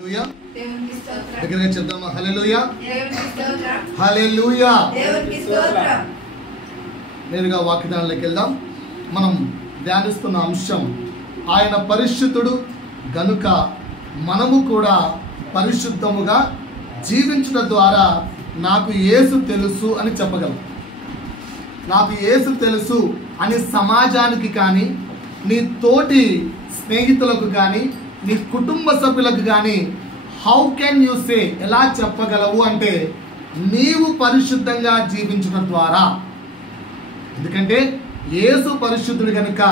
దగ్గరగా చెప్దామా? హల్లెలూయా, హల్లెలూయా. నేరుగా వాక్యదానంలోకి వెళ్దాం. మనం ధ్యానిస్తున్న అంశం ఆయన పరిశుద్ధుడు గనుక మనము కూడా పరిశుద్ధముగా జీవించడం ద్వారా నాకు యేసు తెలుసు అని చెప్పగలం. నాకు యేసు తెలుసు అని సమాజానికి కానీ, నీ తోటి స్నేహితులకు కానీ, నీ కుటుంబ సభ్యులకు కానీ హౌ కెన్ యూ సే, ఎలా చెప్పగలవు అంటే నీవు పరిశుద్ధంగా జీవించడం ద్వారా. ఎందుకంటే యేసు పరిశుద్ధుడు కనుక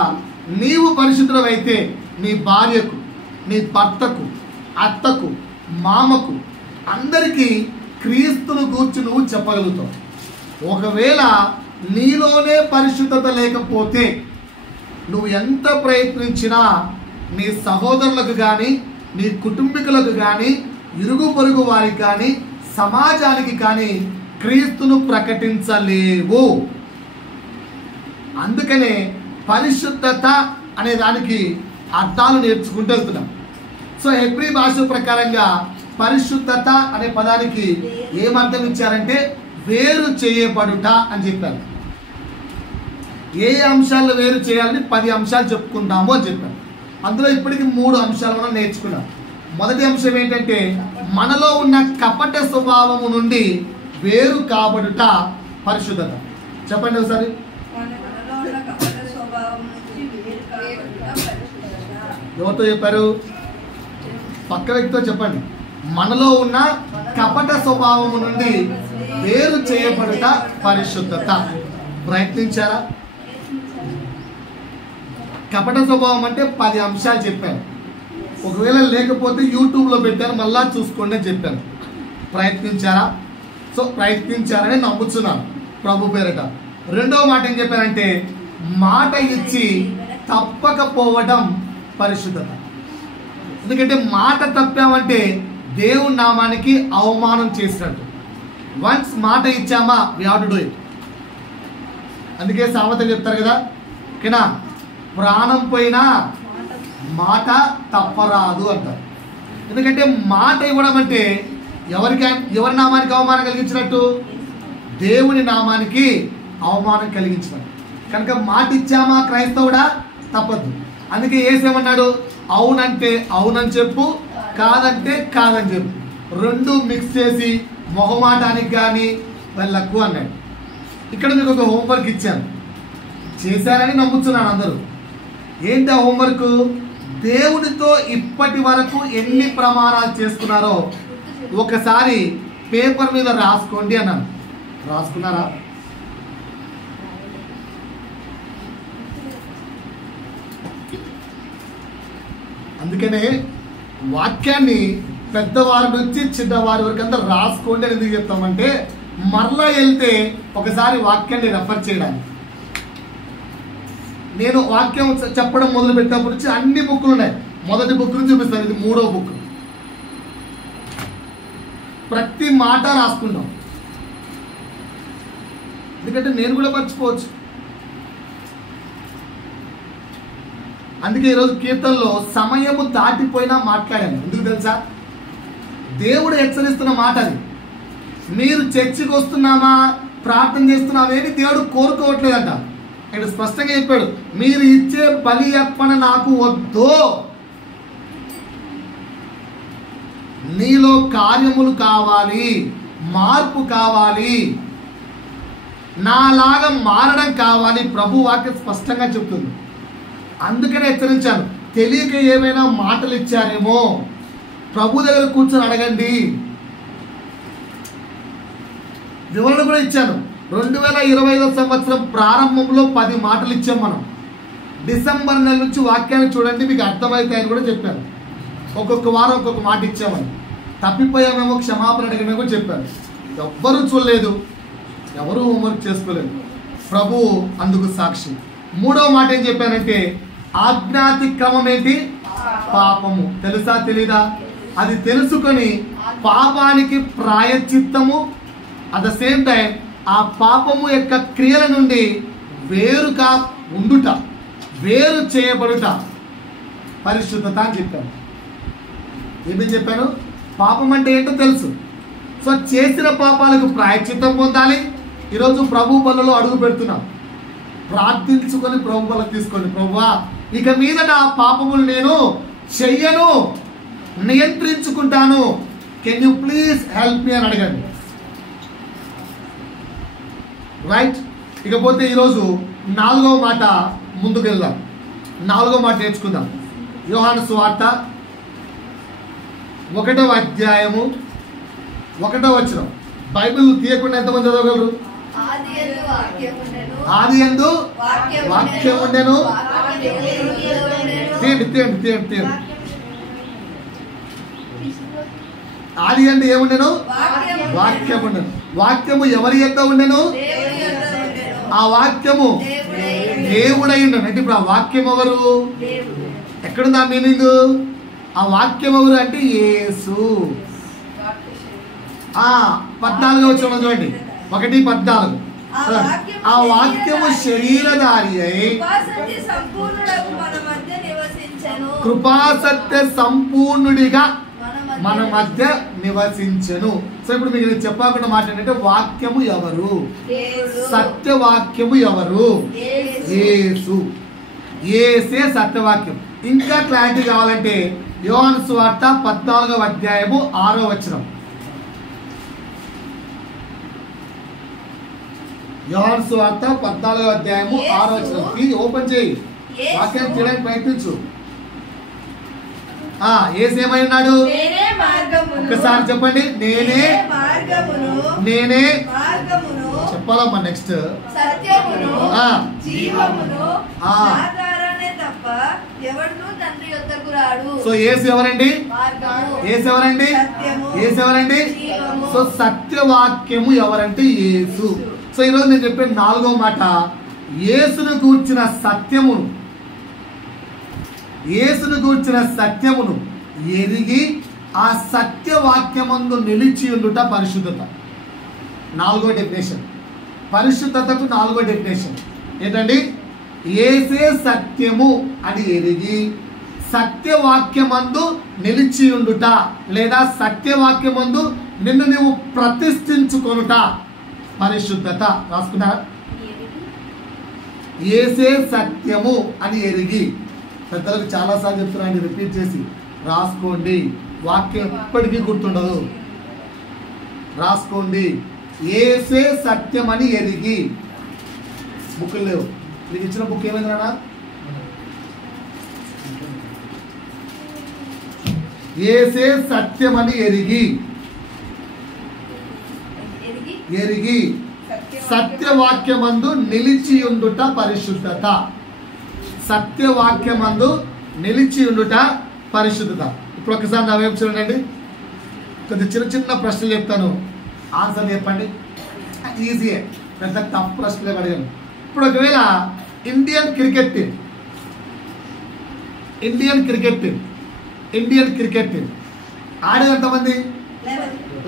నీవు పరిశుద్ధుడవైతే నీ భార్యకు, నీ భర్తకు, అత్తకు, మామకు అందరికీ క్రీస్తును గూర్చి నువ్వు చెప్పగలుగుతావు. ఒకవేళ నీలోనే పరిశుద్ధత లేకపోతే నువ్వు ఎంత ప్రయత్నించినా నీ సహోదరులకు కానీ, నీ కుటుంబీకులకు కానీ, ఇరుగు పొరుగు వారికి కానీ, సమాజానికి కానీ క్రీస్తును ప్రకటించలేవు. అందుకనే పరిశుద్ధత అనే దానికి అర్థాలు నేర్చుకుంటూ వెళ్తున్నాం. సో హెబ్రీ భాష ప్రకారంగా పరిశుద్ధత అనే పదానికి ఏమర్థం ఇచ్చారంటే వేరు చేయబడుట అని చెప్పారు. ఏ అంశాలను వేరు చేయాలని 10 అంశాలు చెప్పుకుంటాము అని చెప్పారు. అందులో ఇప్పటికి 3 అంశాలు మనం నేర్చుకున్నాం. మొదటి అంశం ఏంటంటే మనలో ఉన్న కపట స్వభావము నుండి వేరు కాబడుట పరిశుద్ధత. చెప్పండి ఒకసారి. ఎవరితో చెప్పారు? పక్క వ్యక్తితో చెప్పండి. మనలో ఉన్న కపట స్వభావము నుండి వేరు చేయబడుట పరిశుద్ధత. ప్రయత్నించారా? కపట స్వభావం అంటే 10 అంశాలు చెప్పాను. ఒకవేళ లేకపోతే యూట్యూబ్లో పెట్టాను, మళ్ళా చూసుకోండి అని చెప్పాను. ప్రయత్నించారా? సో ప్రయత్నించారని నమ్ముతున్నాను ప్రభు పేరట. రెండవ మాట ఏం చెప్పారంటే మాట ఇచ్చి తప్పకపోవడం పరిశుద్ధత. ఎందుకంటే మాట తప్పామంటే దేవుని నామానికి అవమానం చేసినట్టు. వన్స్ మాట ఇచ్చామా we have to do it. అందుకే సామెతలు చెప్తారు కదా, ఓకేనా, ప్రాణం పోయినా మాట తప్పరాదు అంటారు. ఎందుకంటే మాట ఇవ్వడం అంటే ఎవరి నామానికి అవమానం కలిగించినట్టు? దేవుని నామానికి అవమానం కలిగించినట్టు. కనుక మాట ఇచ్చామా క్రైస్తవుడా తప్పద్దు. అందుకే యేసేమన్నాడు? అవునంటే అవునని చెప్పు, కాదంటే కాదని చెప్పు. రెండు మిక్స్ చేసి మొహమాటానికి కానీ వెళ్ళకు అన్నాడు. ఇక్కడ మీకు ఒక హోంవర్క్ ఇచ్చాను, చేశారని నమ్ముతున్నాను అందరూ. ఏంటి ఆ హోంవర్క్? దేవునితో ఇప్పటి వరకు ఎన్ని ప్రమాణాలు చేసుకున్నారో ఒకసారి పేపర్ మీద రాసుకోండి అన్నాను. రాసుకున్నారా? అందుకనే వాక్యాన్ని పెద్దవారి నుంచి చిన్నవారి వరకు అంతా రాసుకోండి అని ఎందుకు చెప్తామంటే మరలా వెళ్తే ఒకసారి వాక్యాన్ని రెఫర్ చేయడానికి. నేను వాక్యం చెప్పడం మొదలు పెట్టినప్పటి నుంచి అన్ని బుక్లు ఉన్నాయి. మొదటి బుక్ నుంచి చూపిస్తాను, ఇది 3వ బుక్. ప్రతి మాట రాసుకుంటాం, ఎందుకంటే నేను కూడా మర్చిపోవచ్చు. అందుకే ఈరోజు కీర్తనలో సమయము దాటిపోయినా మాట్లాడాను. ఎందుకు తెలుసా? దేవుడు హెచ్చరిస్తున్న మాట అది. మీరు చర్చికి వస్తున్నామా, ప్రార్థన చేస్తున్నామేమి దేవుడు కోరుకోవట్లేదంట. ఇక్కడ స్పష్టంగా చెప్పాడు, మీరు ఇచ్చే బలి అర్పణ నాకు వద్దు, నీలో కార్యములు కావాలి, మార్పు కావాలి, నాలాగా మారడం కావాలి. ప్రభు వాక్యం స్పష్టంగా చెప్తుంది. అందుకనే హెచ్చరించాను. తెలియక ఏమైనా మాటలు ఇచ్చారేమో ప్రభు దగ్గర కూర్చొని అడగండి. వివరణ కూడా ఇచ్చాను. 2025 సంవత్సరం ప్రారంభంలో 10 మాటలు ఇచ్చాం మనం. డిసెంబర్ నెల నుంచి వాక్యాన్ని చూడండి, మీకు అర్థమవుతాయని కూడా చెప్పాను. ఒక్కొక్క వారం ఒక్కొక్క మాట ఇచ్చామని. తప్పిపోయామేమో క్షమాపణ అడగమేమో చెప్పాను. ఎవ్వరూ చూడలేదు, ఎవరూ హోంవర్క్ చేసుకోలేదు. ప్రభు అందుకు సాక్షి. 3వ మాట ఏం చెప్పానంటే ఆజ్ఞాతిక్రమం ఏంటి? పాపము. తెలుసా తెలీదా? అది తెలుసుకొని పాపానికి ప్రాయశ్చిత్తము, అట్ ద సేమ్ టైం ఆ పాపము యొక్క క్రియల నుండి వేరుగా ఉండుట, వేరు చేయబడుట పరిశుద్ధత అని చెప్పాను. ఏమని చెప్పాను? పాపం అంటే ఏంటో తెలుసు. సో చేసిన పాపాలకు ప్రాయశ్చిత్తం పొందాలి. ఈరోజు ప్రభు బలలో అడుగు పెడుతున్నాం. ప్రార్థించుకొని ప్రభు బలకు తీసుకోండి. ప్రభువా, ఇక మీదట ఆ పాపములు నేను చెయ్యను, నియంత్రించుకుంటాను, can you please help me అని అడగండి. రైట్. ఇకపోతే ఈరోజు 4వ మాట ముందుకు వెళ్దాం. 4వ మాట నేర్చుకుందాం. యోహాను సువార్త 1వ అధ్యాయము 1వ వచనం. బైబిల్ తీయకుండా ఎంతమంది చదవగలరు? ఆది యందు వాక్యం ఉండెను. తీయండి. ఆది యందు ఏముండెను? వాక్యం ఉండెను. వాక్యము ఎవరి యొద్ద ఉండెను? ఆ వాక్యము దేవుడై ఉండను. అంటే ఇప్పుడు ఆ వాక్యం ఎవరు? ఎక్కడుంది ఆ మీనింగ్? ఆ వాక్యం ఎవరు అంటే యేసు. 14వ వచనం చూడండి. 1:14. ఆ వాక్యము శరీరధారి అయి కృపాసత్య సంపూర్ణుడిగా మన మధ్య నివసించెను. సో ఇప్పుడు మీకు నేను చెప్పకుండా మాట ఏంటంటే వాక్యము ఎవరు? సత్యవాక్యము ఎవరు? యేసు. యేసే సత్యవాక్యం. ఇంకా క్లారిటీ కావాలంటే యోహాను సువార్త 14వ అధ్యాయము 6వ వచనం. యోహాను సువార్త 14వ అధ్యాయము 6వ వచనం. ఓపెన్ చేయి, వాక్యం చేయడానికి ప్రయత్నించు. ఏసేమైనాడు? ఒక్కసారి చెప్పండి. నేనే చెప్పాలమ్మా. నెక్స్ట్ సో యేసు ఎవరండి? సో సత్యవాక్యము ఎవరంటే యేసు. సో ఈరోజు నేను చెప్పే 4వ మాట, యేసును గూర్చిన సత్యమును ఎరిగి ఆ సత్యవాక్యమందు నిలిచి ఉండుట పరిశుద్ధత. 4వ డెఫినేషన్. పరిశుద్ధతకు 4వ డెఫినేషన్ ఏంటండి? యేసే సత్యము అని ఎరిగి సత్యవాక్యమందు నిలిచి ఉండుట, లేదా సత్యవాక్యమందు నిన్ను నువ్వు ప్రతిష్ఠించుకొనుట పరిశుద్ధత. రాసుకున్నారా? యేసే సత్యము అని ఎరిగి. పెద్దలకు చాలాసార్లు చెప్తున్నాను, రిపీట్ చేసి రాసుకోండి. వాక్యం ఎప్పటికీ గుర్తుండదు. రాసుకోండి. యేసే సత్యం అని ఎరిగి. బుక్కులు లేవు. మీకు ఇచ్చిన బుక్ ఏమైంది నాన్న? యేసే సత్యం అని ఎరిగి సత్యవాక్యమందు నిలిచి ఉండుట పరిశుద్ధత. సత్యవాక్యమందు నిలిచి ఉండుట పరిశుద్ధత. ఇప్పుడు ఒకసారి నా వైపు చూడండి. కొంచెం చిన్న ప్రశ్నలు చెప్తాను, ఆన్సర్ చెప్పండి. ఈజీయే, పెద్ద టఫ్ ప్రశ్నలే అడిగాను. ఇప్పుడు ఒకవేళ ఇండియన్ క్రికెట్ టీం ఆడేది ఎంతమంది?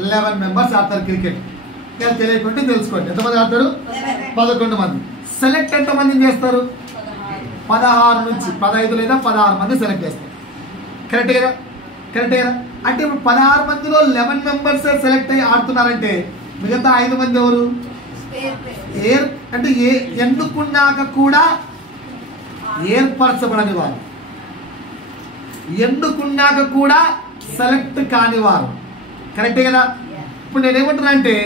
11 మెంబర్స్ ఆడతారు క్రికెట్. తెలియకుంటే తెలుసుకోండి. ఎంతమంది ఆడతారు? 11 మంది. సెలెక్ట్ ఎంతమందిని చేస్తారు? 16 నుంచి 15 లేదా 16 మంది సెలెక్ట్ చేస్తారు. కరెక్ట్ కదా? అంటే ఇప్పుడు 16 మందిలో 11 మెంబర్స్ సెలెక్ట్ అయ్యి ఆడుతున్నారంటే మిగతా 5 మంది ఎవరు? అంటే ఎన్నుకున్నాక కూడా ఏర్పరచబడని వారు, ఎన్నుకున్నాక కూడా సెలెక్ట్ కాని వారు. కరెక్టే కదా? ఇప్పుడు నేనేమంటున్నా అంటే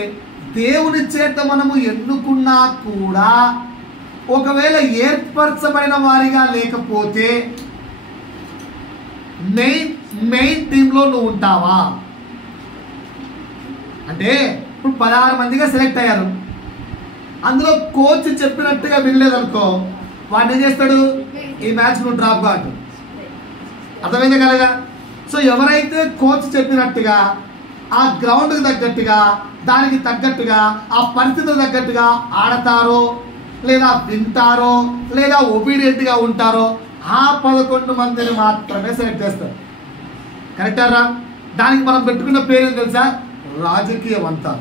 దేవుని చేత మనము ఎన్నుకున్నా కూడా ఒకవేళ ఏర్పరచబడిన వారిగా లేకపోతే మెయిన్ టీంలో నువ్వు ఉంటావా? అంటే ఇప్పుడు 16 మందిగా సెలెక్ట్ అయ్యారు. అందులో కోచ్ చెప్పినట్టుగా వినలేదనుకో, వాడు ఏం చేస్తాడు? ఈ మ్యాచ్ నువ్వు డ్రాప్ కాదు. అర్థమైందే కలగా? సో ఎవరైతే కోచ్ చెప్పినట్టుగా ఆ గ్రౌండ్కి తగ్గట్టుగా, దానికి తగ్గట్టుగా, ఆ పరిస్థితులకు తగ్గట్టుగా ఆడతారో, లేదా వింటారో, లేదా ఒబీడియంట్గా ఉంటారో ఆ 11 మందిని మాత్రమే సెలెక్ట్ చేస్తారు. కరెక్టారా? దానికి మనం పెట్టుకున్న పేరు తెలుసా? రాజకీయం అంతా.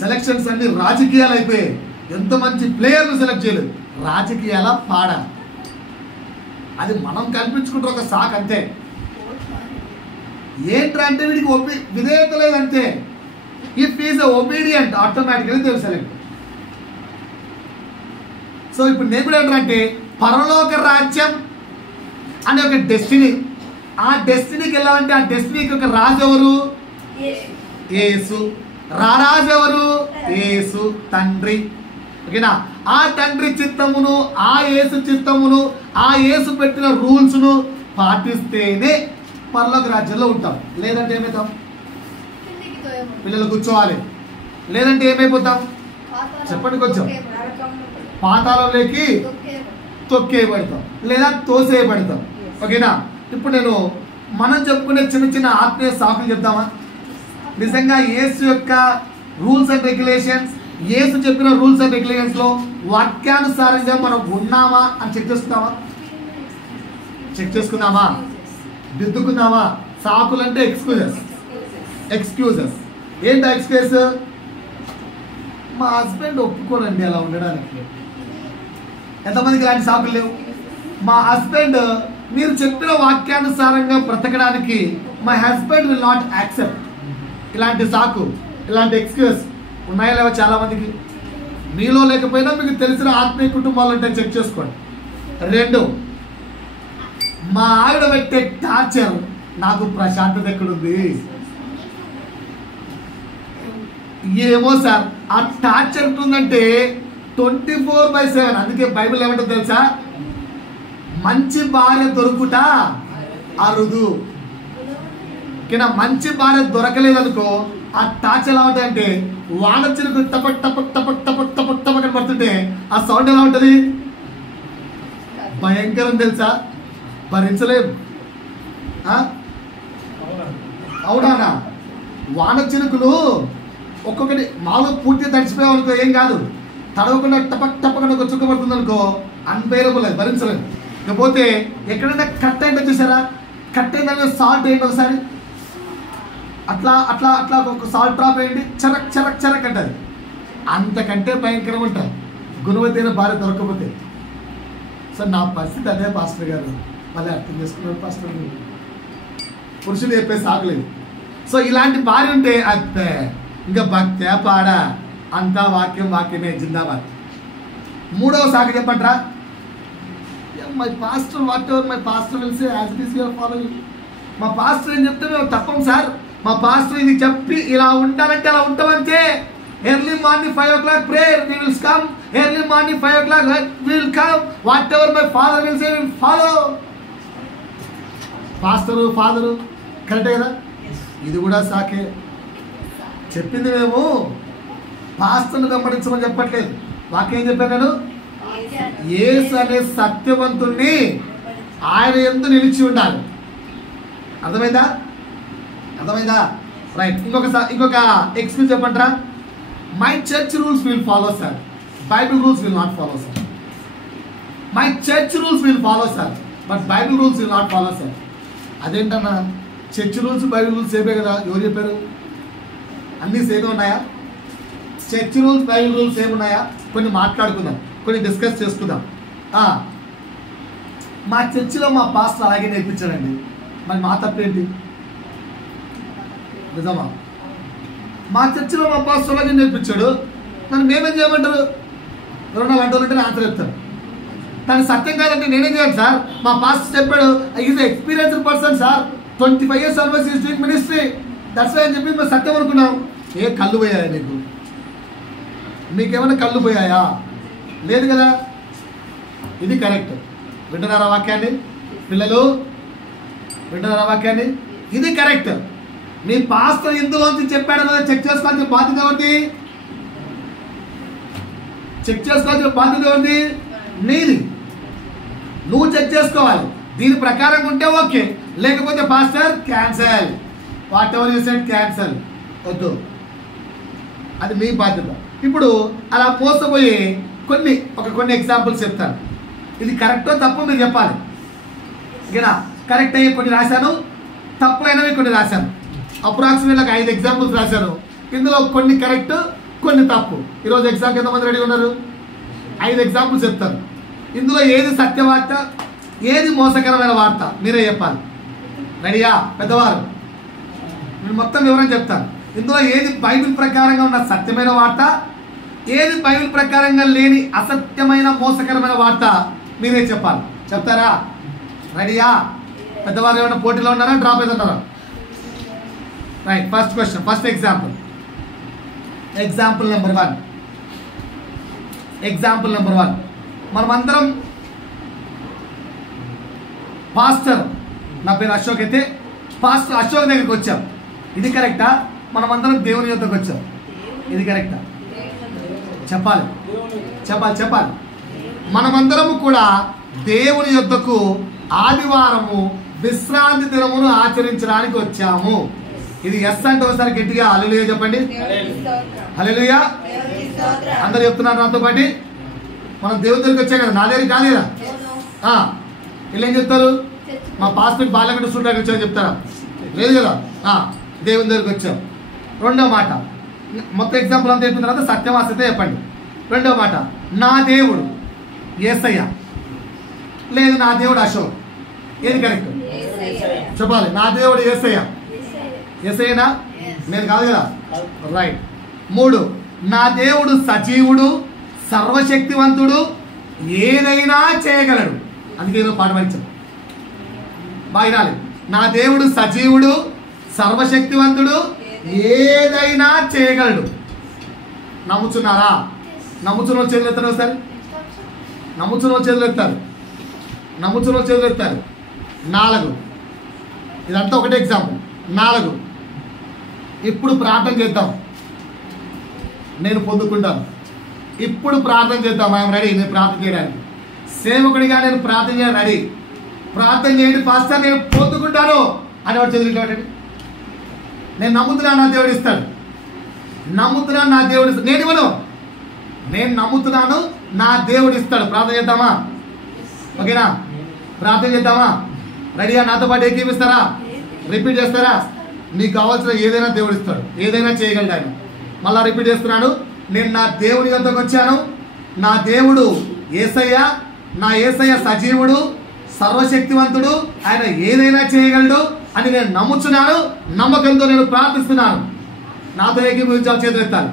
సెలక్షన్స్ అన్ని రాజకీయాలు అయిపోయాయి. ఎంత మంచి ప్లేయర్లు సెలెక్ట్ చేయలేదు. రాజకీయాల పాడ. అది మనం కల్పించుకుంటే ఒక సాక్ అంతే. ఏంట్రా అంటే వీడికి విధేయత లేదంటే. ఇఫ్ ఈజ్ ఒబీడియంట్ ఆటోమేటిక్గా తెలుసు. సో ఇప్పుడు నేను కూడా ఏంటంటే పరలోక రాజ్యం అనే ఒక డెస్టినీ, ఆ డెస్టినీకి వెళ్ళాలంటే ఆ డెస్టినీకి ఒక రాజు ఎవరు? యేసు. రారాజు ఎవరు? యేసు తండ్రి. ఓకేనా? ఆ తండ్రి చిత్తమును, ఆ యేసు చిత్తమును, ఆ యేసు పెట్టిన రూల్స్ను పాటిస్తేనే పరలోక రాజ్యంలో ఉంటాం. లేదంటే ఏమవుతాం? పిల్లలు కూర్చోవాలి. లేదంటే ఏమైపోతాం? చెప్పండి కొంచెం. పాతాళంలోకి తొక్కేయబడతాం లేదా తోసేయబడతాం. ఓకేనా? ఇప్పుడు మనం చెప్పుకునే చిన్న చిన్న ఆత్మీయ సాకులు చెప్తామా? నిజంగా యేసు యొక్క రూల్స్ అండ్ రెగ్యులేషన్స్, యేసు చెప్పిన రూల్స్ అండ్ రెగ్యులేషన్స్ లో వాక్యానుసారంగా మనం ఉన్నామా అని చెక్ చేసుకుందామా? చెక్ చేసుకుందామా? దిద్దుకుందామా? సాకులు అంటే ఎక్స్క్యూజెస్. ఏంటి ఎక్స్క్యూజ్? మా హస్బెండ్ ఒప్పుకోడండి అలా ఉండడానికి. ఎంతమందికి ఇలాంటి సాకులు లేవు? మా హస్బెండ్ మీరు చెప్పిన వాక్యానుసారంగా బ్రతకడానికి my husband will not accept. ఇలాంటి సాకు, ఇలాంటి ఎక్స్క్యూజ్ ఉన్నాయా లేవా చాలా మందికి? మీలో లేకపోయినా మీకు తెలిసిన ఆత్మీయ కుటుంబాలు ఉంటే చెక్ చేసుకోండి. 2, మా ఆవిడ పెట్టే టార్చర్ నాకు ప్రశాంతత ఎక్కడుంది? ఏమో సార్, ఆ టార్చర్ ఉంటుందంటే 24/7. అందుకే బైబిల్ ఏమంటుందో తెలుసా? మంచి భార్య దొరుకుట అరుదు. మంచి భార్య దొరకలేదనుకో ఆ టార్చర్ ఎలా ఉంటుందంటే వాన చిరుకు టపక్ టపక్ టపక్ టపక్ టపక్ టపక్ అని పడుతుంటే ఆ సౌండ్ ఎలా ఉంటుంది? భయంకరం తెలుసా? భరించలేము. అవునా? వాన చిరుకులు ఒక్కొక్కటి మామూలు పూర్తిగా తడిచిపోయావు అనుకో ఏం కాదు, తడవకుండా టపక్ టపక్ ఒక చుక్క పడుతుంది అనుకో అన్బేరబుల్, అది భరించలేదు. ఇకపోతే ఎక్కడైనా కట్ అయిందో చూసారా? కట్ అయిందని సాల్ట్ వేయండి ఒకసారి, అట్లా అట్లా అట్లా ఒక సాల్ట్ డ్రాప్ వేయండి, చరక్ చరక్ చరక్ అంటది. అంతకంటే భయంకరం ఉంటుంది గుణవతైన భార్య దొరకకపోతే. సో నా పరిస్థితి అదే పాస్టర్ గారు, మళ్ళీ అర్థం చేసుకున్నారు పాస్టర్ గారు. పురుషులు చెప్పే సాకులేదు. సో ఇలాంటి భార్య ఉంటే అదే ఇంకా భక్తే పాడా అంతా వాక్యమే జిందాబాద్. 3వ సాకు చెప్పంటారా? My pastor whatever my pastor will say as it is your following. మా పాస్టర్ ఏం చెప్తే మేము తప్పం సార్, మా పాస్టర్ ఇది చెప్పి ఇలా ఉంటారంటే అలా ఉంటామంటే. Early morning 5 o'clock prayer we will come, early morning 5 o'clock we will come, whatever my father will say we will follow. Pastor father కరెక్టే కదా? ఇది కూడా సాకే. చెప్పింది మేము పాస్టర్ను గమనించమని చెప్పట్లేదు. వాక్యం ఏం చెప్పాను నేను? యేసు అనే సత్యవంతుణ్ణి ఆయన యందు నిలిచి ఉండాలి. అర్థమైందా? రైట్. ఇంకొక ఎక్స్క్యూజ్ చెప్పంటారా? My church rules will follow sir, Bible rules will not follow sir. My church rules will follow sir, but Bible rules will not follow sir. అదేంటన్నా? చర్చ్ రూల్స్ బైబిల్ రూల్స్ సేమే కదా. ఎవరు చెప్పారు? అన్నీ సేమే ఉన్నాయా? చర్చ్ రూల్స్ బైబిల్ రూల్స్ ఏమున్నాయా? కొన్ని మాట్లాడుకుందాం, కొన్ని డిస్కస్ చేసుకుందాం. మా చర్చిలో మా పాస్టర్ అలాగే నేర్పించాడండి, మరి మా తప్పేంటి? నిజమా? మా చర్చిలో మా పాస్టర్ అలాగే నేర్పించాడు, నన్ను మేమేం చేయమంటారు? ఎవరన్నా అంటారంటే నేను ఆన్సర్ చెప్తాను. దాని సత్యం కాదంటే నేనేం చేయాలి సార్? మా పాస్టర్ చెప్పాడు, is experienced person sir, 25 years service is doing ministry, that's why అని చెప్పి మేము సత్యం అనుకున్నాం. ఏ కళ్ళు పోయాయా నీకు? మీకేమైనా కళ్ళు పోయాయా? లేదు కదా. ఇది కరెక్ట్. వింటున్నారా వాక్యాన్ని? పిల్లలు వింటున్నారా వాక్యాన్ని? ఇది కరెక్ట్. మీ పాస్టర్ ఇందులోంచి చెప్పాడు కదా, చెక్ చేసుకోవాల్సిన బాధ్యత ఎవరిది? చెక్ చేసుకోవాల్సిన బాధ్యత ఎవరిది? నీది. నువ్వు చెక్ చేసుకోవాలి. దీని ప్రకారం ఉంటే ఓకే, లేకపోతే pastor cancel, what ever you said cancel, వద్దు. అది మీ బాధ్యత. ఇప్పుడు అలా మోసపోయి కొన్ని ఎగ్జాంపుల్స్ చెప్తాను. ఇది కరెక్టో తప్పు మీరు చెప్పాలి. ఓకేనా? కరెక్ట్ అయ్యే కొన్ని రాశాను, తప్పు అయినవి కొన్ని రాశాను. అప్రాక్సిమేట్గా 5 ఎగ్జాంపుల్స్ రాశాను. ఇందులో కొన్ని కరెక్ట్, కొన్ని తప్పు. ఈరోజు ఎగ్జామ్కి ఎంతమంది రెడీ ఉన్నారు? 5 ఎగ్జాంపుల్స్ చెప్తాను. ఇందులో ఏది సత్యవార్త, ఏది మోసకరమైన వార్త మీరే చెప్పాలి. రెడీయా పెద్దవారు? నేను మొత్తం వివరం చెప్తాను. ఇందులో ఏది బైబిల్ ప్రకారంగా ఉన్న సత్యమైన వార్త, ఏది బైబిల్ ప్రకారంగా లేని అసత్యమైన మోసకరమైన వార్త మీరే చెప్పాలి. చెప్తారా? రెడీయా? పెద్దవారు ఏమైనా పోటీలో ఉన్నారా, డ్రాప్ అవుతున్నారా? Right. First question, first example number 1. Example number 1. మనమందరం పాస్టర్, నా పేరు అశోక్ అయితే పాస్టర్ అశోక్ దగ్గరికి వచ్చాం. ఇది కరెక్టా? మనమందరం దేవుని యొద్దకు వచ్చాం. ఇది కరెక్టా? చెప్పాలి చెప్పాలి చెప్పాలి. మనమందరము కూడా దేవుని యొద్దకు ఆదివారము విశ్రాంతి దినమును ఆచరించడానికి వచ్చాము. ఇది ఎస్ అంటే ఒకసారి గట్టిగా హల్లెలూయా చెప్పండి. హల్లెలూయా. అందరు చెప్తున్నారు నాతో పాటు. మనం దేవుని దగ్గరికి వచ్చాం కదా, నా దగ్గరికి కాదు కదా. వీళ్ళు ఏం చెప్తారు? మా పాస్పోర్ట్ బాలగడ్డ చూడడానికి వచ్చామని చెప్తారా? లేదు కదా. దేవుని దగ్గరికి వచ్చాం. రెండో మాట, మొత్తం ఎగ్జాంపుల్ అంతా చెప్పిన తర్వాత సత్యవాసత చెప్పండి. రెండో మాట, నా దేవుడు యేసయ్య, లేదు నా దేవుడు అశోక్. ఏది కరెక్ట్ చెప్పాలి? నా దేవుడు యేసయ్య. యేసయ్యనా? నేను కాదు కదా. రైట్. 3, నా దేవుడు సజీవుడు, సర్వశక్తివంతుడు, ఏదైనా చేయగలడు. అందుకే ఏదో పాట పాడించాం, బాగా వినాలి. నా దేవుడు సజీవుడు, సర్వశక్తివంతుడు, ఏదైనా చేయగలడు. నమ్ముచున్నారా? నమ్ముచున్న చేతులు ఎత్తారు ఒకసారి. నమ్ముచున్న చేతులు ఎత్తారు. నమ్ముచున్న చేతులు ఎత్తారు. 4, ఇదంతా ఒకటే ఎగ్జాంపుల్. 4, ఇప్పుడు ప్రార్థన చేద్దాం. నేను పొందుకుంటాను. ఇప్పుడు ప్రార్థన చేద్దాం. I'm ready. నేను ప్రార్థన చేయడానికి సేవకుడిగా నేను ప్రార్థన చేయడానికి రెడీ. ప్రార్థన చేయండి పాస్టర్, నేను పొందుకుంటాను అని వాడు చదువు కాబట్టి నేను నమ్ముతున్నాను నా దేవుడు ఇస్తాడు. నమ్ముతున్నాను నా దేవుడు ఇస్తాడు. నేను ఇవ్వను. నేను నమ్ముతున్నాను నా దేవుడు ఇస్తాడు. ప్రార్థన చేద్దామా? ఓకేనా? ప్రార్థన చేద్దామా? రెడీగా? నాతో పాటు ఏకీపిస్తారా? రిపీట్ చేస్తారా? నీకు కావాల్సిన ఏదైనా దేవుడు ఇస్తాడు. ఏదైనా చేయగలడు ఆయన. మళ్ళా రిపీట్ చేస్తున్నాడు. నేను నా దేవుడి వద్దకు వచ్చాను. నా దేవుడు యేసయ్య. నా యేసయ్య సజీవుడు, సర్వశక్తివంతుడు, ఆయన ఏదైనా చేయగలడు అని నేను నమ్ముచున్నాను. నమ్మకంతో నేను ప్రార్థిస్తున్నాను. నాతో ఏకీభవించాలి, చేతులు ఎత్తాలి.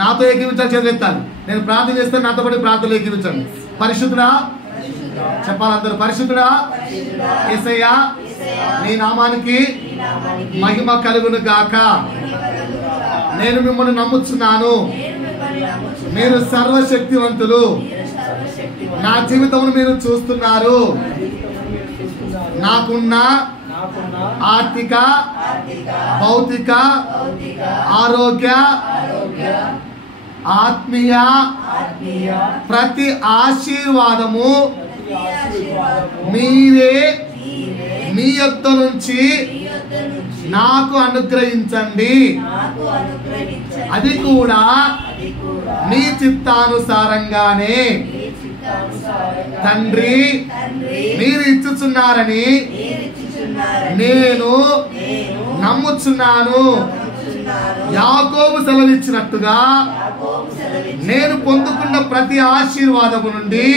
నాతో ఏకీభవించాలి, చేతులు ఎత్తాలి. నేను ప్రార్థన చేస్తే నాతో పాటు ప్రార్థనలు ఏకీభవించండి. పరిశుద్ధుడా చెప్పాలి అందరూ. పరిశుద్ధుడా యేసయ్య, నీ నామానికి మహిమ కలుగును గాక. నేను మిమ్మల్ని నమ్ముచున్నాను. మీరు సర్వశక్తివంతులు. నా జీవితమును మీరు చూస్తున్నారు. నాకున్న ఆర్థిక, భౌతిక, ఆరోగ్య, ఆత్మీయ ప్రతి ఆశీర్వాదము మీరే మీ యొద్ద నుంచి నాకు అనుగ్రహించండి. అది కూడా నీ చిత్తానుసారంగానే. తండ్రి, మీరు ఇచ్చుచున్నారని నేను నమ్ముచున్నాను. యాకోబు సెలవిచ్చినట్టుగా నేను పొందుకున్న ప్రతి ఆశీర్వాదము నుండి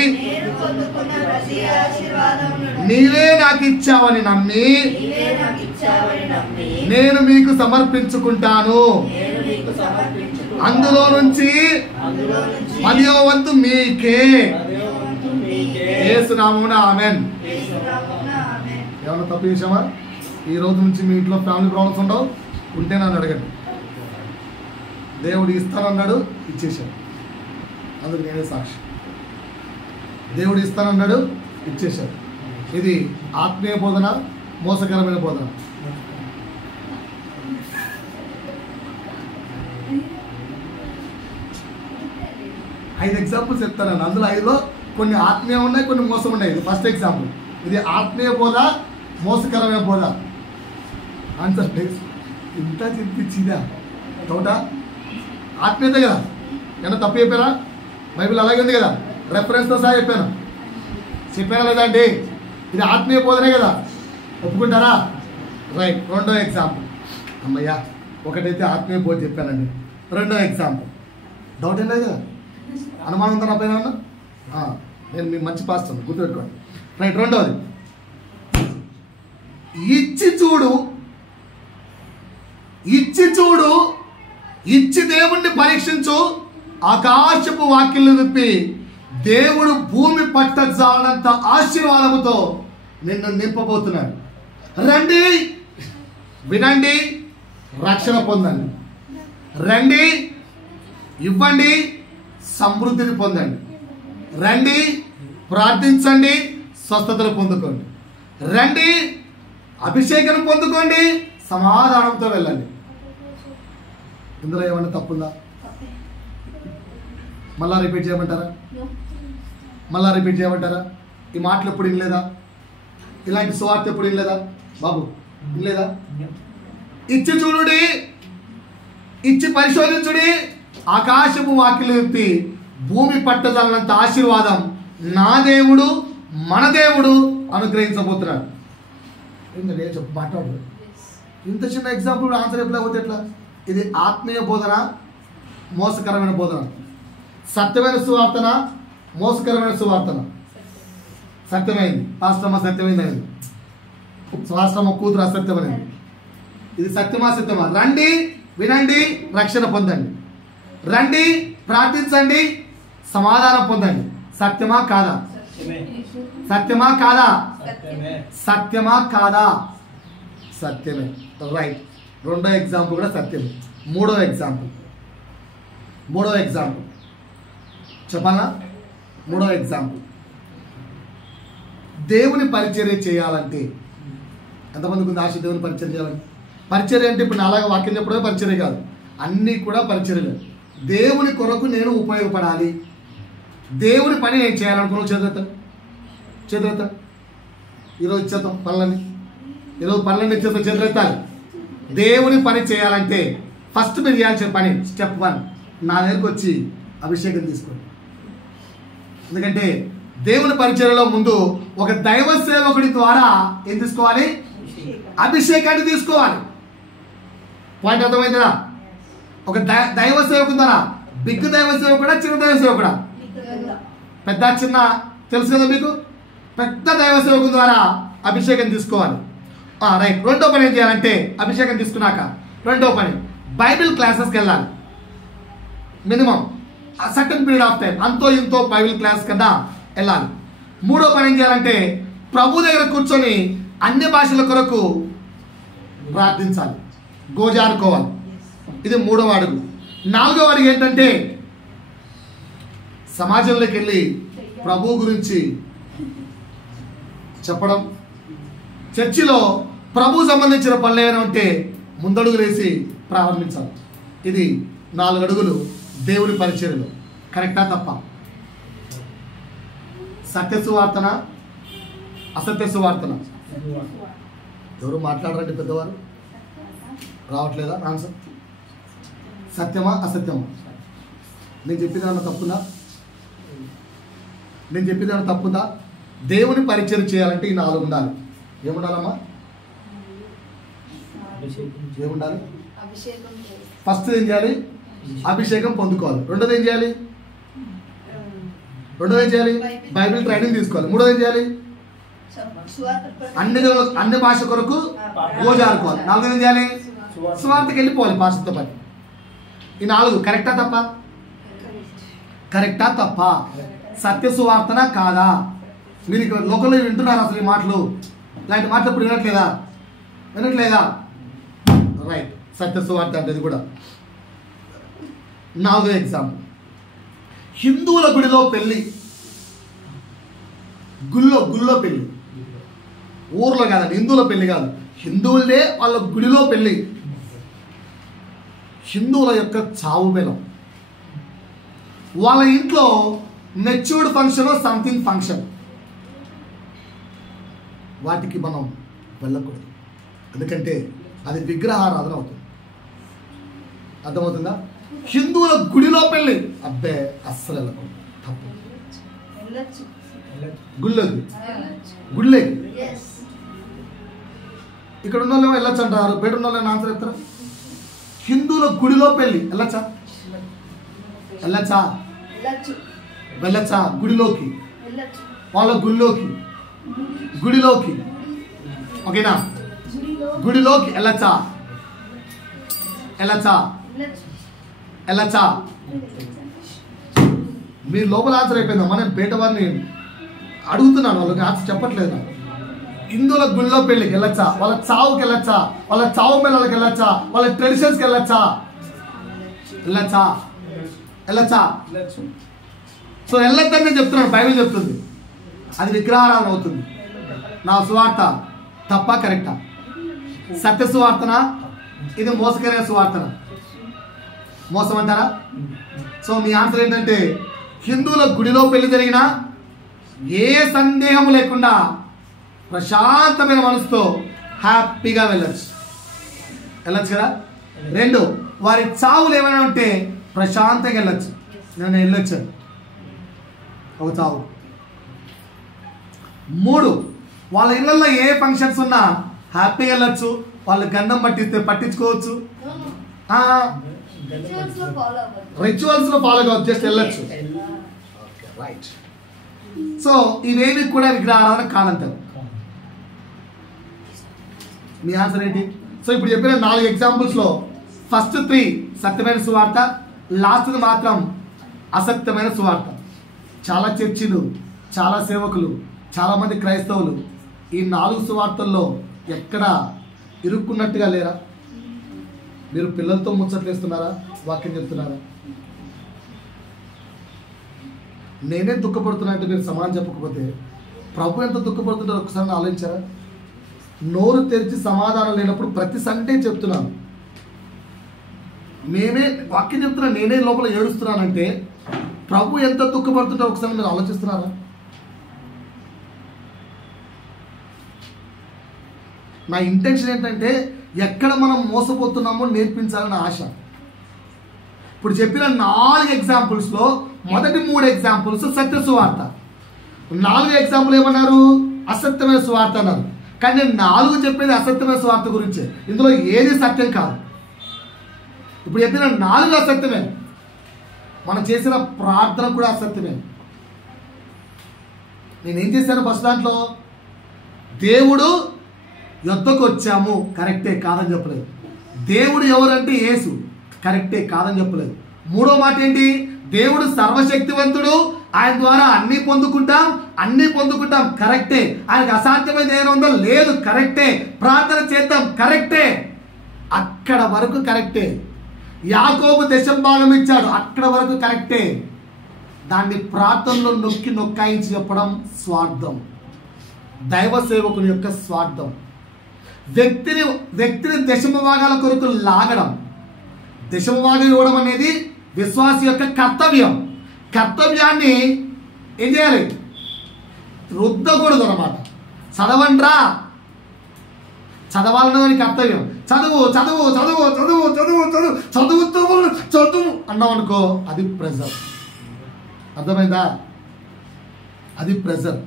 నీవే నాకు ఇచ్చావని నమ్మి నేను మీకు సమర్పించుకుంటాను. అందులో నుంచి 10వ వంతు మీకే. యేసు నామమున ఆమేన్. ఏమన్నా తప్పు చేసామా? ఈ రోజు నుంచి మీ ఇంట్లో ఫ్యామిలీ ప్రాబ్లమ్స్ ఉండవు. ఉంటే నన్ను అడగండి. దేవుడు ఇస్తానన్నాడు, ఇచ్చేశాడు. అందుకు నేనే సాక్షి. దేవుడు ఇస్తానన్నాడు, ఇచ్చేశాడు. ఇది ఆత్మీయ బోధన, మోసకరమైన బోధన. ఐదు ఎగ్జాంపుల్స్ చెప్తాను. అందులో 5లో కొన్ని ఆత్మీయం ఉన్నాయి, కొన్ని మోసం ఉన్నాయి. ఇది ఫస్ట్ ఎగ్జాంపుల్. ఇది ఆత్మీయ బోధ, మోసకరమైన బోధ. Answer please. ఇంత చెప్పించిందా తోట? ఆత్మీయత కదా. ఏమన్నా తప్పు చెప్పారా? బైబిల్ అలాగే ఉంది కదా, రెఫరెన్స్తో సహా చెప్పాను లేదా అండి? ఇది ఆత్మీయ బోధనే కదా, ఒప్పుకుంటారా? రైట్. రెండో ఎగ్జాంపుల్. అమ్మయ్యా, ఒకటైతే ఆత్మీయ బోధ చెప్పానండి. రెండో ఎగ్జాంపుల్. డౌట్ ఏం లేదు కదా, అనుమానం ఉందా నా పైన? నేను మీ మంచి పాస్తాను, గుర్తుపెట్టుకోండి. రైట్. రెండోది, ఇచ్చి చూడు ఇచ్చి చూడు, ఇచ్చి దేవుణ్ణి పరీక్షించు, ఆకాశపు వాకిళ్ళు విప్పి దేవుడు భూమి పట్టజాలనంత ఆశీర్వాదముతో నిన్ను నింపబోతున్నాడు. రండి, వినండి, రక్షణ పొందండి. రండి, ఇవ్వండి, సమృద్ధిని పొందండి. రండి, ప్రార్థించండి, స్వస్థతలు పొందుకోండి. రండి, అభిషేకం పొందుకోండి, సమాధానంతో వెళ్ళండి. ఇందులో ఏమన్నా తప్పుందా? మళ్ళా రిపీట్ చేయమంటారా? మళ్ళా రిపీట్ చేయమంటారా? ఈ మాటలు ఎప్పుడు వినలేదా? ఇలాంటి సువార్త ఎప్పుడు వినలేదా బాబు? వినలేదా? ఇచ్చి చూడుడి, ఇచ్చి పరిశోధించుడి, ఆకాశపు వాకిలు విప్పి భూమి పట్టజాలనంత ఆశీర్వాదం నా దేవుడు, మన దేవుడు అనుగ్రహించబోతున్నాడు. ఏంటంటే చెప్పు, మాట్లాడు. ఇంత చిన్న ఎగ్జాంపుల్ ఆన్సర్ ఎప్పుడైతే ఎట్లా? ఇది ఆత్మీయ బోధన, మోసకరమైన బోధన. సత్యమైన సువార్తన, మోసకరమైన సువార్తన. సత్యమైంది పాస్టమ్మ, సత్యమైంది అనేది పాస్టమ్మ కూతురు అసత్యమైనది. ఇది సత్యమా సత్యమా? రండి, వినండి, రక్షణ పొందండి. రండి, ప్రార్థించండి, సమాధానం పొందండి. సత్యమా కాదా? సత్యమా కాదా? సత్యమా కాదా? సత్యమే. రైట్. రెండో ఎగ్జాంపుల్ కూడా సత్యమే. మూడో ఎగ్జాంపుల్ చెప్పాలా? మూడో ఎగ్జాంపుల్, దేవుని పరిచర్య చేయాలంటే ఎంతమందికి ఉంది ఆశ? దేవుని పరిచర్య చేయాలని. పరిచర్య అంటే ఇప్పుడు అలాగే వాక్యం చెప్పడమే పరిచర్య కాదు, అన్నీ కూడా పరిచర్యలు. దేవుని కొరకు నేను ఉపయోగపడాలి, దేవుని పని నేను చేయాలనుకున్నాను. చేతులెత్త. ఈరోజు ఇచ్చేద్దాం పనులని, ఈరోజు పనులన్నీ ఇచ్చేద్దాం, చేతులెత్తాలి. దేవుని పని చేయాలంటే ఫస్ట్ మీరు చేయాల్సిన పని స్టెప్ 1, నా దగ్గరికి వచ్చి అభిషేకం తీసుకోండి. ఎందుకంటే దేవుని పరిచర్యలో ముందు ఒక దైవ సేవకుడి ద్వారా ఏం తీసుకోవాలి? అభిషేకాన్ని తీసుకోవాలి. పాయింట్ అర్థమైందా? ఒక దైవ సేవకుడు ద్వారా, బిగ్ దైవ సేవకుడా, చిన్న దైవ సేవకుడా? పెద్ద చిన్న తెలుసు కదా మీకు. పెద్ద దైవ సేవకుడు ద్వారా అభిషేకం తీసుకోవాలి. రైట్. రెండో పని ఏం చేయాలంటే అభిషేకం తీసుకున్నాక రెండో పని బైబిల్ క్లాసెస్కి వెళ్ళాలి. Minimum certain period of time, అంతో ఇంతో బైబిల్ క్లాస్ కదా వెళ్ళాలి. మూడో పని ఏం చేయాలంటే ప్రభు దగ్గర కూర్చొని అన్ని భాషల కొరకు ప్రార్థించాలి, గోజారుకోవాలి. ఇది మూడవ అడుగు. నాలుగవ అడుగు ఏంటంటే సమాజంలోకి వెళ్ళి ప్రభు గురించి చెప్పడం. చర్చిలో ప్రభు సంబంధించిన పనులు ఏమైనా ఉంటే ముందడుగు వేసి ప్రారంభించాలి. ఇది 4 అడుగులు దేవుని పరిచర్యలో. కరెక్టా తప్ప? సత్య సువార్తన, అసత్య సువార్తన? ఎవరు మాట్లాడరండి పెద్దవారు? రావట్లేదా ఆన్సర్? సత్యమా అసత్యమా? నేను చెప్పేదాన్ని తప్పుందా? దేవుని పరిచయం చేయాలంటే ఈ 4 ఉండాలి. ఏముండాలమ్మా? ఏముండాలి? ఫస్ట్ ఏం చేయాలి? అభిషేకం పొందుకోవాలి. రెండోది ఏం చేయాలి? బైబిల్ ట్రైనింగ్ తీసుకోవాలి. మూడోది ఏం చేయాలి? అన్ని భాష కొరకు గోజారుకోవాలి. నాలుగోది ఏం చేయాలి? స్వార్థకి వెళ్ళిపోవాలి భాషతో పని. ఈ 4 కరెక్టా తప్ప? సత్య సువార్తన కాదా? మీరు ఇక్కడ లోకల్లో వింటున్నారు అసలు ఈ మాటలు? ఇలాంటి మాటలు ఇప్పుడు వినట్లేదా? రైట్. సత్య సువార్త అంటే ఇది కూడా. 4వ ఎగ్జాంపుల్, హిందువుల గుడిలో పెళ్ళి. గుళ్ళో పెళ్ళి, ఊర్లో కాదండి, హిందువుల పెళ్ళి కాదు, హిందువులే వాళ్ళ గుడిలో పెళ్ళి. హిందువుల యొక్క చావు బెలం. వాళ్ళ ఇంట్లో మెచ్యూర్డ్ ఫంక్షన్, సంథింగ్ ఫంక్షన్, వాటికి మనం వెళ్ళకూడదు. ఎందుకంటే అది విగ్రహారాధన అవుతుంది. అర్థమవుతుందా? హిందువుల గుడిలో పెళ్ళి, అబ్బే అస్సలు వెళ్ళకూడదు, తప్పు. గుళ్ళకి ఇక్కడ ఉన్న వాళ్ళు వెళ్ళొచ్చు అంటారు, బయట ఉన్న వాళ్ళు ఆన్సర్ చెప్తారా? హిందువుల గుడిలో పెళ్ళి వెళ్ళచ్చా? గుడిలోకి, వాళ్ళ గుడిలోకి ఓకేనా? గుడిలోకి వెళ్ళచ్చా? వెళ్ళచ్చా? వెళ్ళచ్చా? మీరు లోపల ఆన్సర్ అయిపోయిందమ్మా. నేను బయట వారిని అడుగుతున్నాను, వాళ్ళకి ఆన్సర్ చెప్పట్లేదు. హిందువుల గుళ్ళో పెళ్ళికి వెళ్ళచ్చా? వాళ్ళ చావుకి వెళ్ళచ్చా? వాళ్ళ చావు పిల్లలకి వెళ్ళచ్చా? వాళ్ళ ట్రెడిషన్స్కి వెళ్ళచ్చా? వెళ్ళచ్చా? వెళ్ళచ్చా? సో వెళ్ళొద్దని నేను చెప్తున్నాను, బైబిల్ చెప్తుంది. అది విగ్రహారాధన అవుతుంది. నా సువార్త తప్ప కరెక్టా? సత్య సువార్తనా? ఇది మోసకరమైన సువార్తనా? మోసం అంటారా? సో మీ ఆన్సర్ ఏంటంటే హిందువుల గుడిలో పెళ్లి జరిగినా ఏ సందేహం లేకుండా ప్రశాంతమైన మనసుతో హ్యాపీగా వెళ్ళచ్చు కదా. 2, వారి చావులు ఏమైనా ఉంటే ప్రశాంతంగా వెళ్ళచ్చు. నేను వెళ్ళొచ్చాను ఒక చావు. 3, వాళ్ళ ఇళ్ళల్లో ఏ ఫంక్షన్స్ ఉన్నా హ్యాపీగా వెళ్ళచ్చు. వాళ్ళు గంధం పట్టించుకోవచ్చు. రిచువల్స్ లో ఫాలో కావచ్చు, జస్ట్ వెళ్ళచ్చు. రైట్. సో ఇవేవి కూడా విగ్రహారాధన కాదంటారు. మీ ఆన్సర్ ఏంటి? సో ఇప్పుడు చెప్పిన 4 ఎగ్జాంపుల్స్ లో ఫస్ట్ 3 సత్యమైన సువార్త, లాస్ట్ది మాత్రం అసత్యమైన సువార్త. చాలా చర్చిలు, చాలా సేవకులు, చాలా మంది క్రైస్తవులు ఈ 4 సువార్తల్లో ఎక్కడ ఇరుక్కున్నట్టుగా లేరా? మీరు పిల్లలతో ముచ్చట్లేస్తున్నారా? వాక్యం చెప్తున్నారా? నేనే దుఃఖపడుతున్నా అంటే మీరు సమాధానం చెప్పకపోతే ప్రభు ఎంత దుఃఖపడుతుంటారో ఒకసారి ఆలోచించారా? నోరు తెరిచి సమాధానం లేనప్పుడు ప్రతి సండే చెప్తున్నాను, నేనే వాక్యం చెప్తున్నా, నేనే లోపల ఏడుస్తున్నానంటే ప్రభు ఎంత దుఃఖపడుతుంటారో ఒకసారి మీరు ఆలోచిస్తున్నారా? నా ఇంటెన్షన్ ఏంటంటే ఎక్కడ మనం మోసపోతున్నామో నేర్పించాలని ఆశ. ఇప్పుడు చెప్పిన 4 ఎగ్జాంపుల్స్లో మొదటి 3 ఎగ్జాంపుల్స్ సత్య సువార్త, 4 ఎగ్జాంపుల్ ఏమన్నారు? అసత్యమైన సువార్త అన్నారు. కానీ నేను 4 చెప్పేది అసత్యమైన సువార్త గురించే. ఇందులో ఏది సత్యం కాదు. ఇప్పుడు చెప్పిన 4 అసత్యమే. మనం చేసిన ప్రార్థన కూడా అసత్యమే. నేనేం చేశాను? ఫస్ట్ దాంట్లో దేవుడు యొద్దకు వచ్చాము, కరెక్టే, కాదని చెప్పలేదు. దేవుడు ఎవరంటే యేసు, కరెక్టే, కాదని చెప్పలేదు. 3వ మాట ఏంటి? దేవుడు సర్వశక్తివంతుడు, ఆయన ద్వారా అన్ని పొందుకుంటాం, కరెక్టే. ఆయనకు అసాధ్యమైనది ఏమైనా ఉందో? లేదు, కరెక్టే. ప్రార్థన చేద్దాం, కరెక్టే, అక్కడ వరకు కరెక్టే. యాకోబు దశంభాగం ఇచ్చాడు, అక్కడ వరకు కరెక్టే. దాన్ని ప్రార్థనలో నొక్కాయించి చెప్పడం స్వార్థం, దైవ సేవకుని యొక్క స్వార్థం. వ్యక్తిని దశమ భాగాల కొరకు లాగడం, దశమ భాగం ఇవ్వడం అనేది విశ్వాసి యొక్క కర్తవ్యం. కర్తవ్యాన్ని ఏం చేయాలి? రుద్దకూడదు అన్నమాట. చదవండ్రా, చదవాలన్నది కర్తవ్యం. చదువు అన్నాం అనుకో, అది ప్రెజర్. అర్థమైందా? అది ప్రెజర్.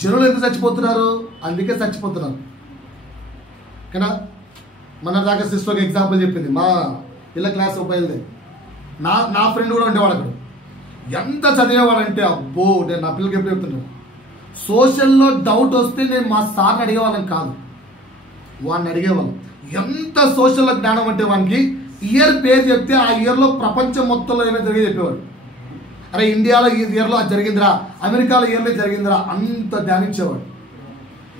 జనులు ఎందుకు చచ్చిపోతున్నారు? అందుకే చచ్చిపోతున్నారు కదా. మన దాకా సిస్టర్ ఒక ఎగ్జాంపుల్ చెప్పింది. మా పిల్ల క్లాస్ ఉపయోగదే. నా ఫ్రెండ్ కూడా ఉండేవాడు అక్కడ. ఎంత చదివేవాడంటే అబ్బో, నేను నా పిల్లలకి ఎప్పుడు చెప్తున్నాను, సోషల్లో డౌట్ వస్తే నేను మా సార్ని అడిగేవాళ్ళం కాదు, వాడిని అడిగేవాళ్ళం. ఎంత సోషల్లో జ్ఞానం అంటే వానికి ఇయర్ పేరు చెప్తే ఆ ఇయర్లో ప్రపంచం మొత్తంలో ఏమైనా జరిగి చెప్పేవాడు. అరే ఇండియాలో ఈ ఇయర్లో అది జరిగిందిరా, అమెరికాలో ఇయర్లో జరిగిందిరా, అంత ధ్యానించేవాడు.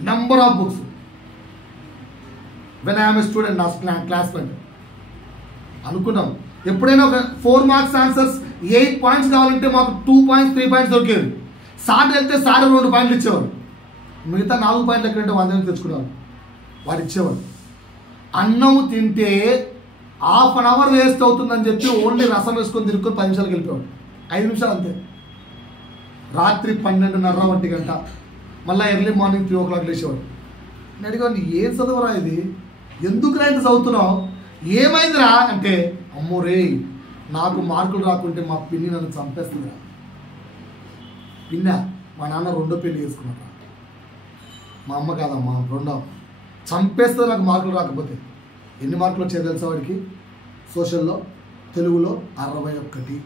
Number of books. When I'm a student, నా క్లాస్మేట్ అనుకున్నాం, ఎప్పుడైనా ఒక 4 మార్క్స్ ఆన్సర్స్ 8 పాయింట్స్ కావాలంటే మాకు 2 పాయింట్స్ 3 పాయింట్స్ దొరికేవి. సార్ వెళ్తే సార్ 2 పాయింట్లు ఇచ్చేవాడు, మిగతా 4 పాయింట్లు ఎక్కడంటే 100 తెచ్చుకునేవాడు, వాడు ఇచ్చేవాడు. అన్నం తింటే ½ an hour వేస్ట్ అవుతుందని చెప్పి ఓన్లీ రసం వేసుకొని తిరుక్కొని 10 నిమిషాలకు వెళ్ళిపోయాడు. 5 నిమిషాలు అంతే. రాత్రి 12:30 1 గంట, మళ్ళీ ఎర్లీ మార్నింగ్ 3 o'clock లేచేవాడు. నేను అడిగాను, ఏం చదువురా ఇది, ఎందుకురా ఇంత చదువుతున్నావు, ఏమైందిరా అంటే, అమ్మో రే నాకు మార్కులు రాకుంటే మా పిన్ని నన్ను చంపేస్తుందిరా. పిన్న మా నాన్న 2వ పెళ్లి చేసుకున్నాడు, మా అమ్మ కాదమ్మా 2వ, చంపేస్తుంది నాకు మార్కులు రాకపోతే. ఎన్ని మార్కులు వచ్చాయి తెలుసా వాడికి? సోషల్లో తెలుగులో 61.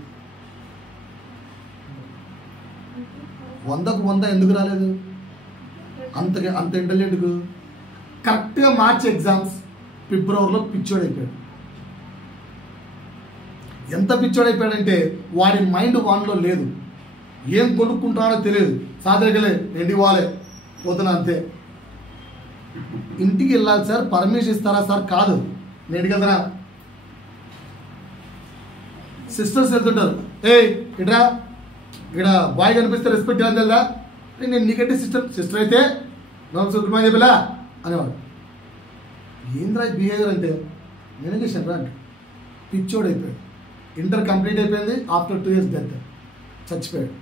100కు 100 ఎందుకు రాలేదు? అంత ఇంటెలిజెంట్కు కరెక్ట్గా మార్చి ఎగ్జామ్స్, ఫిబ్రవరిలో పిచ్చోడైపోయాడు. ఎంత పిచ్చోడైపోయాడంటే వాడి మైండ్ వాన్లో లేదు. ఏం కొనుక్కుంటాడో తెలియదు. సాధనగలే ఎండి వాలే పోతున్నా అంతే. ఇంటికి వెళ్ళాలి సార్, పర్మిషన్ ఇస్తారా సార్? కాదు, నేను ఇంటికి వెళ్తానా? సిస్టర్స్ వెళ్తుంటారు, ఏ ఇట్రా, ఇక్కడ బాయ్ కనిపిస్తే రెస్పెక్ట్ ఇవ్వాలి తెలుదా? నేను నీకంటే సిస్టర్ అయితే నమస్కారం చెప్పలా అనేవాడు. ఏంద్రా బిహేవియర్ అంటే నేనేం చేశాను రా అంటే పిచ్చోడు అయిపోయాడు. ఇంటర్ కంప్లీట్ అయిపోయింది, ఆఫ్టర్ 2 years డెత్, చచ్చిపోయాడు.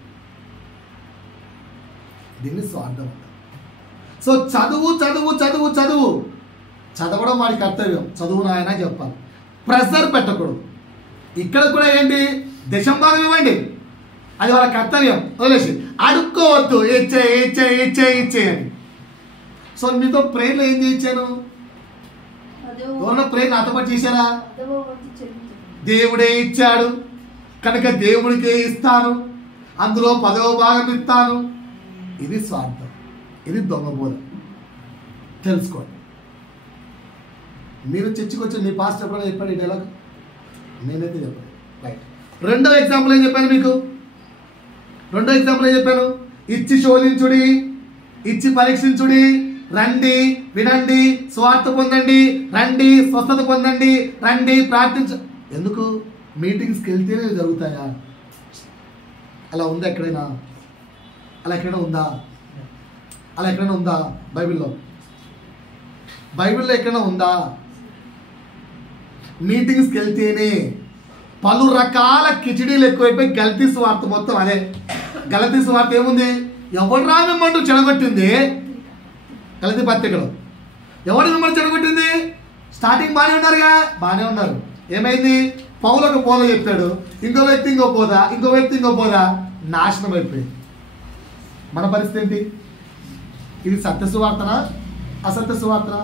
దీన్ని స్వార్థం అంటారు. సో చదువు చదువు చదువు చదువు చదవడం వాడి కర్తవ్యం, చదువు నాయన చెప్పాలి, ప్రెషర్ పెట్టకూడదు. ఇక్కడ కూడా ఏంటి, దశంభాగం ఇవ్వండి, అది వాళ్ళ కర్తవ్యం, వదిలేసి అడుక్కోవద్దు, ఇచ్చేయండి. సో మీతో ప్రేయర్లో ఏం చేయించాను? ఎవరన్నా ప్రేయర్ నాతో పాటు చేశారా? దేవుడే ఇచ్చాడు కనుక దేవుడికే ఇస్తాను, అందులో 10వ భాగం ఇస్తాను. ఇది స్వార్థం, ఇది దొంగ బోధ. తెలుసుకోండి. మీరు చర్చకొచ్చి మీ పాస్టర్ ఎప్పుడైనా చెప్పండి ఈ డైలాగ్? నేనైతే చెప్పాను. రైట్. రెండో ఎగ్జాంపుల్ ఏం చెప్పాను మీకు? ఇచ్చి శోధించుడి, ఇచ్చి పరీక్షించుడి, రండి వినండి, స్వార్థ పొందండి, రండి స్వస్థత పొందండి, రండి ప్రార్థించ. ఎందుకు? మీటింగ్స్కి వెళ్తేనే జరుగుతాయా? అలా ఉందా ఎక్కడైనా? అలా ఎక్కడైనా ఉందా? బైబిల్లో ఎక్కడైనా ఉందా? మీటింగ్స్కి వెళ్తేనే పలు రకాల కిచిడీలు ఎక్కువైపోయి గలతీ సువార్త మొత్తం అదే. గలతీ సువార్త ఏముంది? ఎవడు రా మిమ్మల్ని చెడగొట్టింది? గలతీ పత్రికలో ఎవడు మిమ్మల్ని చెడగొట్టింది? స్టార్టింగ్ బాగానే ఉన్నారు. ఏమైంది? పౌలు ఒక బోధ చెప్పాడు, ఇంకో వ్యక్తి ఇంకో బోధ, నాశనం అయిపోయింది. మన పరిస్థితి ఏంటి? ఇది సత్య సువార్తనా అసత్య సువార్తనా?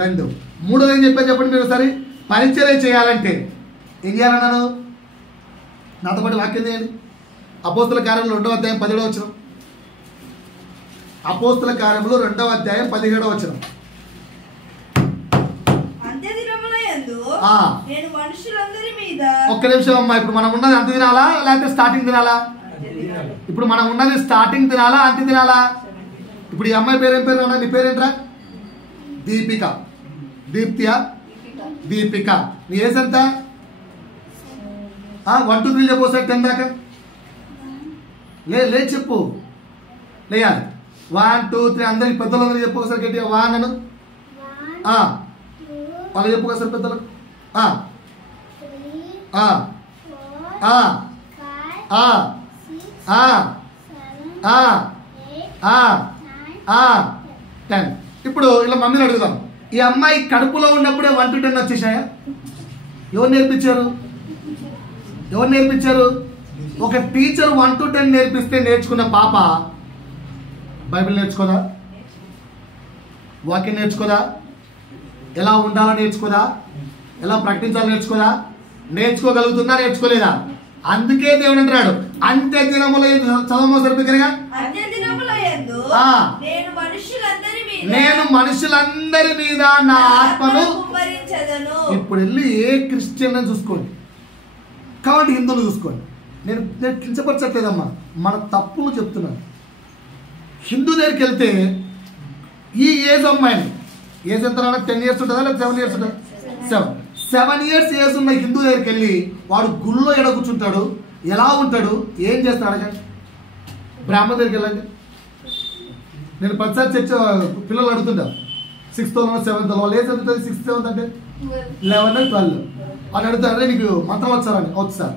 రెండు. మూడోది ఏం చెప్పాను చెప్పండి మీరు ఒకసారి. పరిచర్య చేయాలంటే ఏం చేయాలన్నాను? నాతో పాటు వాక్యం చేయండి. అపోస్తుల కార్యములు 2వ అధ్యాయం 17వ వచనం. అపోస్తుల కార్యములు 2వ అధ్యాయం 17వ వచనం. ఒక్క నిమిషం అమ్మా. ఇప్పుడు మనం ఉన్నది అంత్య దినాలా లేకపోతే స్టార్టింగ్ దినాలా? ఇప్పుడు మనం ఉన్నది స్టార్టింగ్ దినాలా అంత్య దినాలా? ఇప్పుడు ఈ అమ్మాయి పేరేం పేరు అన్నా? నీ పేరేంట్రా? దీపిక. దీపిక. నీ ఏజ్ ఎంత? 1 2 3 చెప్పు సార్ 10 దాకా. లే చెప్పు, లేయాలి. 1 2 3 అందరికి పెద్దలందరూ చెప్పు ఒకసారి గట్టిగా. 1 అను వాళ్ళు చెప్పు ఒకసారి పెద్దలు. 10. ఇప్పుడు ఇలా మమ్మీని అడుగుదాం, ఈ అమ్మాయి కడుపులో ఉన్నప్పుడే 1 to 10 వచ్చేసాయా? ఎవరు నేర్పించారు? ఒక టీచర్ 1 to 10 నేర్పిస్తే నేర్చుకున్న పాప బైబిల్ నేర్చుకోదా? వాక్యం నేర్చుకోదా? ఎలా ఉండాలో నేర్చుకోదా? ఎలా ప్రకటించాలో నేర్చుకోదా? నేర్చుకోగలుగుతుందా? నేర్చుకోలేదా? అందుకే దేవుడు అంటున్నాడు, అంత్య దినములో చదవమో సరిపోయిగా, నేను మనుషులందరి మీద నా ఆత్మను. ఇప్పుడు వెళ్ళి ఏ క్రిస్టియన్ చూసుకోండి, కాబట్టి హిందువులు చూసుకోండి. నేను కించపరచట్లేదమ్మా, మన తప్పులు చెప్తున్నాను. హిందూ దగ్గరికి వెళ్తే ఈ ఏజ్ అమ్మాయిని, ఏజ్ ఎంత 10 years ఉంటుందా లేదా 7 years ఉంటుందా? 7 years ఏజ్ ఉన్న హిందూ దగ్గరికి వెళ్ళి వాడు గుళ్ళో ఎడ కూర్చుంటాడు, ఎలా ఉంటాడు, ఏం చేస్తాడు అడగండి. బ్రాహ్మణ దగ్గరికి వెళ్ళండి. నేను ప్రతిసారి చర్చ పిల్లలు అడుగుతుంటా, 6th 7th వాళ్ళు ఏజ్ అవుతుంది. 6th 7th అంటే 11 and 12 వాళ్ళు అడుగుతారు, అరే నీకు మంత్రం వచ్చారని. వచ్చు సార్.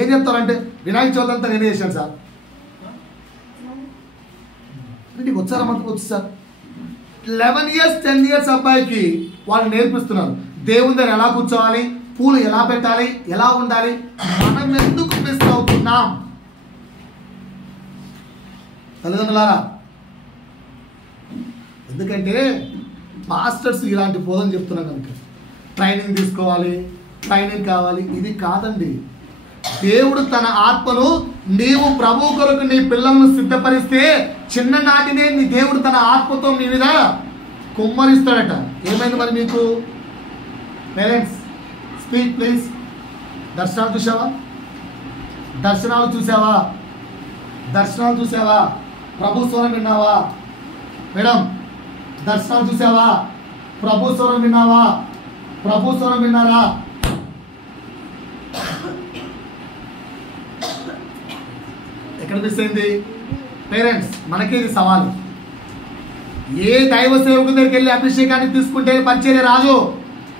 ఏం చెప్తారంటే వినాయక చవితి అంతా నేనే చేశాను సార్. నీకు వచ్చారా మంత్రం? వచ్చు సార్. 11 years 10 years అబ్బాయికి వాళ్ళు నేర్పిస్తున్నారు దేవుని దగ్గర ఎలా కూర్చోవాలి, పూలు ఎలా పెట్టాలి, ఎలా ఉండాలి. మనం ఎందుకు మిస్ అవుతున్నాం తల్లిదండ్రులారా? ఎందుకంటే మాస్టర్స్ ఇలాంటి బోధన చెప్తున్నాం కనుక. ట్రైనింగ్ తీసుకోవాలి, ట్రైనింగ్ కావాలి, ఇది కాదండి. దేవుడు తన ఆత్మను, నీవు ప్రభు కొరకు నీ పిల్లలను సిద్ధపరిస్తే చిన్ననాటినే నీ దేవుడు తన ఆత్మతో నీ మీద కుమ్మరిస్తాడట. ఏమైంది మరి మీకు? Parents speak please. దర్శనాలు చూసావా? దర్శనాలు చూసావా? దర్శనాలు చూసావా? ప్రభు స్వరం విన్నావా? మేడం దర్శనాలు చూసావా? ప్రభు స్వరం విన్నావా? ప్రభు స్వరం విన్నారా? ఎక్కడ మిస్ అయింది? పేరెంట్స్ మనకి ఇది సవాలు. ఏ దైవ సేవకు దగ్గరికి వెళ్ళి అభిషేకాన్ని తీసుకుంటే పరిచర్య రాదు.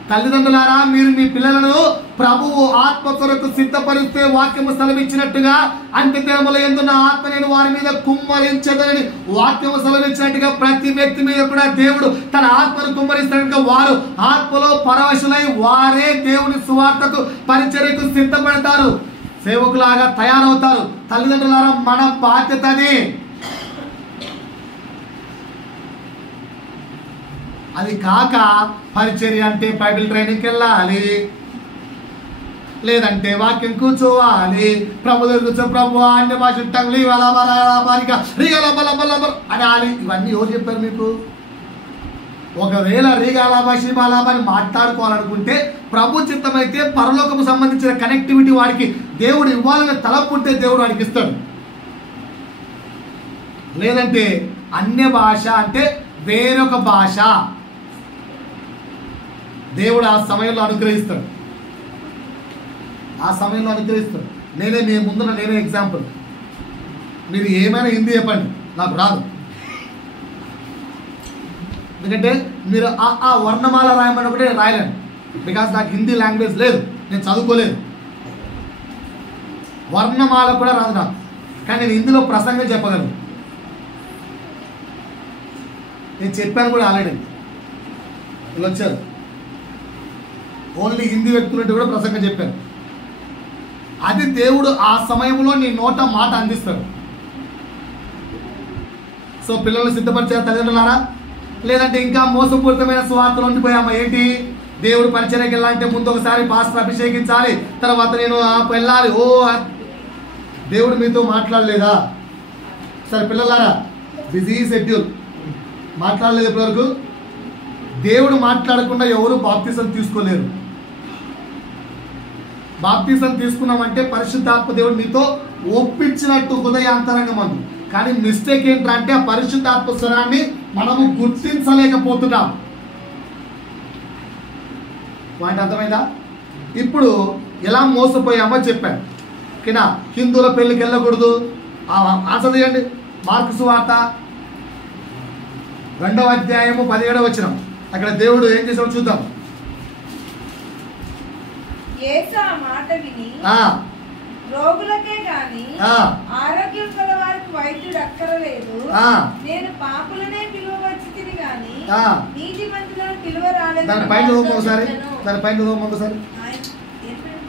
తల్లిదండ్రులారా, మీరు మీ పిల్లలను ప్రభువు ఆత్మ కొరకు సిద్ధపరిస్తే వాక్యము సెలవిచ్చినట్టుగా అంత్యదినముల యందు నా ఆత్మ నేను వారి మీద కుమ్మరించదనని వాక్యము సెలవిచ్చినట్టుగా ప్రతి వ్యక్తి మీద కూడా దేవుడు తన ఆత్మను కుమ్మరిస్తున్నట్టుగా వారు ఆత్మలో పరవశులై వారే దేవుని సువార్తకు పరిచర్యకు సిద్ధపడతారు, సేవకులాగా తయారవుతారు. తల్లిదండ్రులారా, మన బాధ్యత అది. అది కాక పరిచర్య అంటే బైబిల్ ట్రైనింగ్కి వెళ్ళాలి, లేదంటే వాక్యం కూర్చోవాలి, ప్రభు కూర్చో ప్రభు అన్య భాష అనాలి. ఇవన్నీ ఎవరు చెప్పారు మీకు? ఒకవేళ రీగాలాభాషి బాలాభాని మాట్లాడుకోవాలనుకుంటే ప్రభు చిత్తమైతే పరలోకము సంబంధించిన కనెక్టివిటీ వాడికి దేవుడు ఇవ్వాలని తలపుంటే దేవుడు వాడికి ఇస్తాడు. లేదంటే అన్య భాష అంటే వేరొక భాష దేవుడు ఆ సమయంలో అనుగ్రహిస్తాడు. ఆ సమయంలో అనుగ్రహిస్తాడు. మీ ముందున నేనే ఎగ్జాంపుల్. మీరు ఏమైనా హిందీ చెప్పండి, నాకు రాదు. ఎందుకంటే మీరు ఆ వర్ణమాల రాయమని ఒకటే రాయలేను. బికాస్ నాకు హిందీ లాంగ్వేజ్ లేదు, నేను చదువుకోలేదు. వర్ణమాల కూడా రాదు నాకు. కానీ నేను హిందీలో ప్రసంగం చెప్పగలను. నేను చెప్పాను కూడా ఆల్రెడీ. వీళ్ళు వచ్చారు, ఓన్లీ హిందీ వ్యక్తులంటే కూడా ప్రసంగం చెప్పాను. అది దేవుడు ఆ సమయంలో నీ నోట మాట అందిస్తాడు. సో పిల్లల్ని సిద్ధపరిచారు తల్లిదండ్రులారా. లేదంటే ఇంకా మోసపూరితమైన సువార్తలు ఉండిపోయామా ఏంటి? దేవుడు పరిచర్యకి వెళ్ళాలంటే ముందు ఒకసారి పాస్టర్ అభిషేకించాలి, తర్వాత నేను వెళ్ళాలి. ఓ దేవుడు మీతో మాట్లాడలేదా? సరే పిల్లలారా, బిజీ షెడ్యూల్, మాట్లాడలేదు ఇప్పటివరకు. దేవుడు మాట్లాడకుండా ఎవరు బాప్తిసం తీసుకోలేరు. బాప్తిసం తీసుకున్నామంటే పరిశుద్ధాత్మ దేవుడు మీతో ఒప్పించినట్టు హృదయాంతరంగం అందు. కానీ మిస్టేక్ ఏంటంటే ఆ పరిశుద్ధాత్మ స్వరాన్ని మనము గుర్తించలేకపోతున్నాం. వాటి అర్థమైందా? ఇప్పుడు ఎలా మోసపోయామో చెప్పాను. ఓకేనా? హిందువుల పెళ్లికి వెళ్ళకూడదు. ఆన్సర్ చేయండి. మార్కు సువార్త 2వ అధ్యాయము 17వ వచనం. అక్కడ దేవుడు ఏం చేసాడో చూద్దాం. యేసు ఆ మాట విని రోగులకే గాని ఆరోగ్యం గల వారికి వైద్యుడు అక్కరలేదు, నేను పాపులనే పిలువవచ్చితిని గాని నీతిమంతులను పిలువరాలేదు. దానిపైన ఒకసారి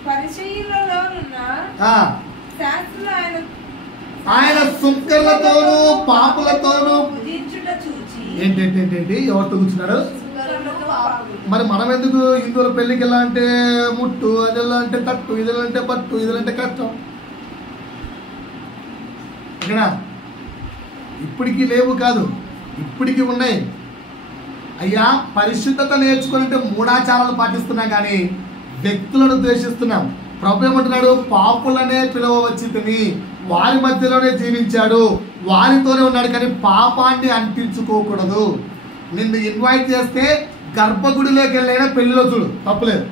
పరిచర్యలోనున్న శాస్త్రులు ఆయన సుంకర్లతోనూ పాపులతోనూ భుజించుట చూచి ఏంటి ఎవరితో కూర్చున్నారు? మరి మనం ఎందుకు హిందువుల పెళ్లికి వెళ్ళాలంటే ముట్టు, అది వెళ్ళాలంటే తట్టు, ఇది వెళ్ళాలంటే పట్టు, ఇది వెళ్ళాలంటే కష్టం? ఓకేనా? ఇప్పటికీ లేవు కాదు, ఇప్పటికీ ఉన్నాయి. అయ్యా, పరిశుద్ధత నేర్చుకుంటే మూఢాచారాలు పాటిస్తున్నాం కానీ వ్యక్తులను ద్వేషిస్తున్నాం. ప్రభు ఏమంటున్నాడు? పాపులనే పిలవచ్చి తిని వారి మధ్యలోనే జీవించాడు, వారితోనే ఉన్నాడు, కానీ పాపాన్ని అంటించుకోకూడదు. నిన్ను ఇన్వైట్ చేస్తే గర్భగుడిలోకి వెళ్ళైనా పెళ్లిలో చూడు, తప్పులేదు.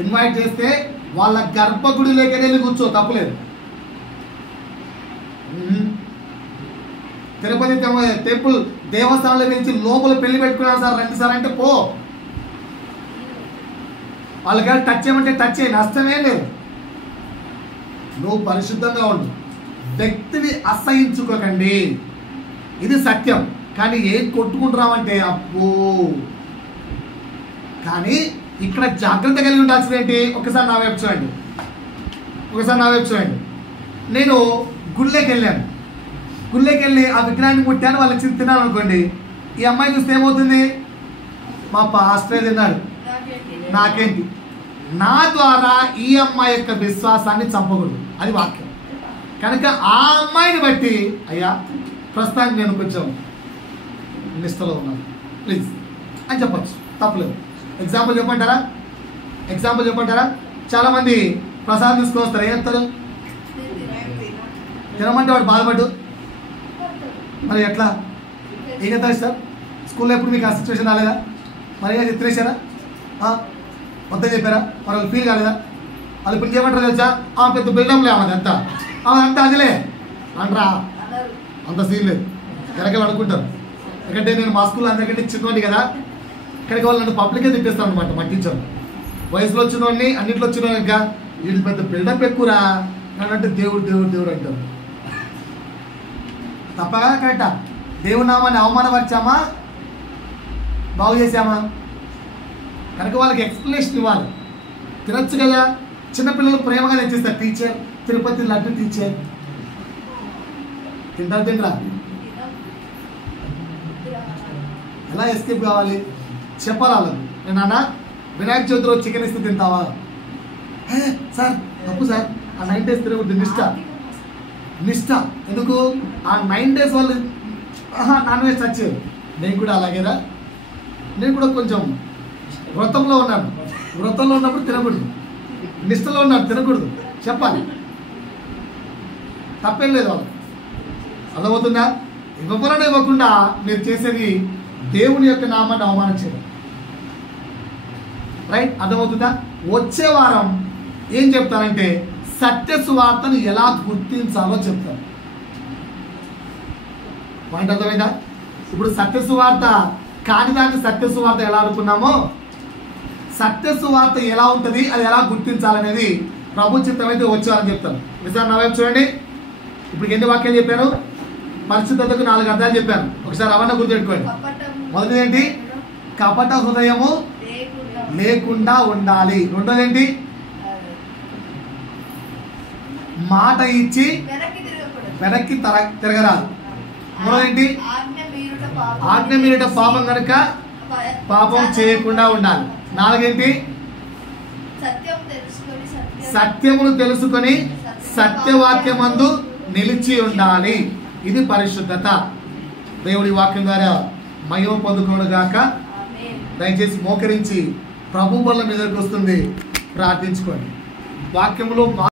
ఇన్వైట్ చేస్తే వాళ్ళ గర్భగుడిలోకి వెళ్ళి కూర్చో, తప్పులేదు. తిరుపతి టెంపుల్ దేవస్థానంలో పిలిచి లోపల పెళ్లి పెట్టుకున్నాను సార్, రండి సార్ అంటే పో. వాళ్ళకి టచ్ చేయమంటే టచ్ చేయి, నష్టమే లేదు. నువ్వు పరిశుద్ధంగా ఉండు, వ్యక్తిని అసహించుకోకండి. ఇది సత్యం. కానీ ఏం కొట్టుకుంటున్నామంటే అబ్బో. కానీ ఇక్కడ జాగ్రత్త కలిగి ఉండాల్సింది ఏంటి? ఒకసారి నా వైపు చూడండి. నేను గుళ్ళకి వెళ్ళాను. గుళ్ళకి వెళ్ళి ఆ విగ్రహాన్ని ముట్టాను, వాళ్ళు ఇచ్చి తిన్నాను అనుకోండి. ఈ అమ్మాయి చూస్తే ఏమవుతుంది? మా పాస్టర్ తిన్నాడు, నాకేంటి? నా ద్వారా ఈ అమ్మాయి యొక్క విశ్వాసాన్ని చంపకూడదు, అది వాక్యం. కనుక ఆ అమ్మాయిని బట్టి అయ్యా ప్రస్తుతానికి నేను కొంచెం నిష్టలో ఉన్నాను ప్లీజ్ అని చెప్పచ్చు, తప్పలేదు. ఎగ్జాంపుల్ చెప్పంటారా? చాలామంది ప్రసాదం తీసుకొని వస్తారు, ఏం చెప్తారు? తినమంటే వాడు బాధపడ్డు, మరి ఎట్లా ఏం చెప్తారు సార్? స్కూల్లో ఎప్పుడు మీకు ఆ సిచ్యువేషన్ రాలేదా? మరి ఏం తినేసారా? మొత్తం చెప్పారా? మరి వాళ్ళు ఫీల్ కాలేదా? వాళ్ళు ఇప్పుడు చేయమంటారు తెలుసా? పెద్ద బిల్డప్లే అదంతా అదిలే అంటరా, అంత సీన్ లేదు. వెనకాల అనుకుంటారు, ఎందుకంటే నేను మా స్కూల్లో అందరికంటే చిన్నోడిని కదా, ఇక్కడికి వాళ్ళు నన్ను పబ్లిక్గా తిట్టేస్తాను అనమాట. మా టీచర్ వయసులో వచ్చినోడిని, అన్నింటిలో వచ్చినోడు, ఇంకా వీళ్ళు పెద్ద బిల్డప్ ఎక్కువరా అంటే దేవుడు అంటారు. తప్పగా కరెక్టా? దేవుడి నామాన్ని అవమానపరిచామా, బాగు చేసామా? కనుక వాళ్ళకి ఎక్స్ప్లెనేషన్ ఇవ్వాలి. తినచ్చు కదా, చిన్నపిల్లలు ప్రేమగా తెచ్చిస్తారు. టీచర్ తిరుపతి లడ్డు టీచర్ తింటా ఎలా ఎస్కేప్ కావాలి చెప్పాలి వాళ్ళకి. నేను అన్న వినాయక చవితి రోజు చికెన్ ఇస్తే తింటావా? సార్ తప్పు సార్, ఆ 9 days తినకూడదు, నిష్ట. ఎందుకు ఆ 9 days వాళ్ళు నాన్ వెజ్ టచ్ చేయరు. నేను కూడా అలాగేరా, నేను కూడా కొంచెం వ్రతంలో ఉన్నాను. వ్రతంలో ఉన్నప్పుడు తినకూడదు, నిష్టలో ఉన్నాను తినకూడదు చెప్పాలి. తప్పేం లేదు వాళ్ళు. అర్థమవుతుందా? ఇవ్వకుండా మీరు చేసేది దేవుని యొక్క నామాన్ని అవమానం చేయడం. రైట్? అర్థమవుతుందా? వచ్చే వారం ఏం చెప్తారంటే సత్య సువార్తను ఎలా గుర్తించాలో చెప్తారు. పాయింట్ అర్థమైందా? ఇప్పుడు సత్య సువార్త కాని దాన్ని సత్య సువార్త ఎలా అనుకున్నామో, సత్య సువార్త ఎలా ఉంటుంది, అది ఎలా గుర్తించాలనేది ప్రభు చిత్తం అయితే వచ్చేవారని చెప్తాను. ఒకసారి నా వైపు చూడండి. ఇప్పుడు ఎన్ని వాక్యాలు చెప్పాను? పరిశుద్ధతకు 4 అర్థాలు చెప్పాను. ఒకసారి అవన్నీ గుర్తుపెట్టుకోండి. మొదటిది ఏంటి? కపట హృదయము లేకుండా ఉండాలి. రెండోది ఏంటి? మాట ఇచ్చి వెనక్కి తిరగరాదు. మూడోదేంటి? ఆజ్ఞ మీరట పాపం కనుక పాపం చేయకుండా ఉండాలి. నాలుగేంటి? సత్యమును తెలుసుకొని సత్యవాక్యమందు నిలిచి ఉండాలి. ఇది పరిశుద్ధత. దేవుడి వాక్యం ద్వారా మహిమ పొందుకోను గాక. దయచేసి మోకరించి ప్రభు వల్ల మీ దగ్గరికి వస్తుంది, ప్రార్థించుకోండి. వాక్యంలో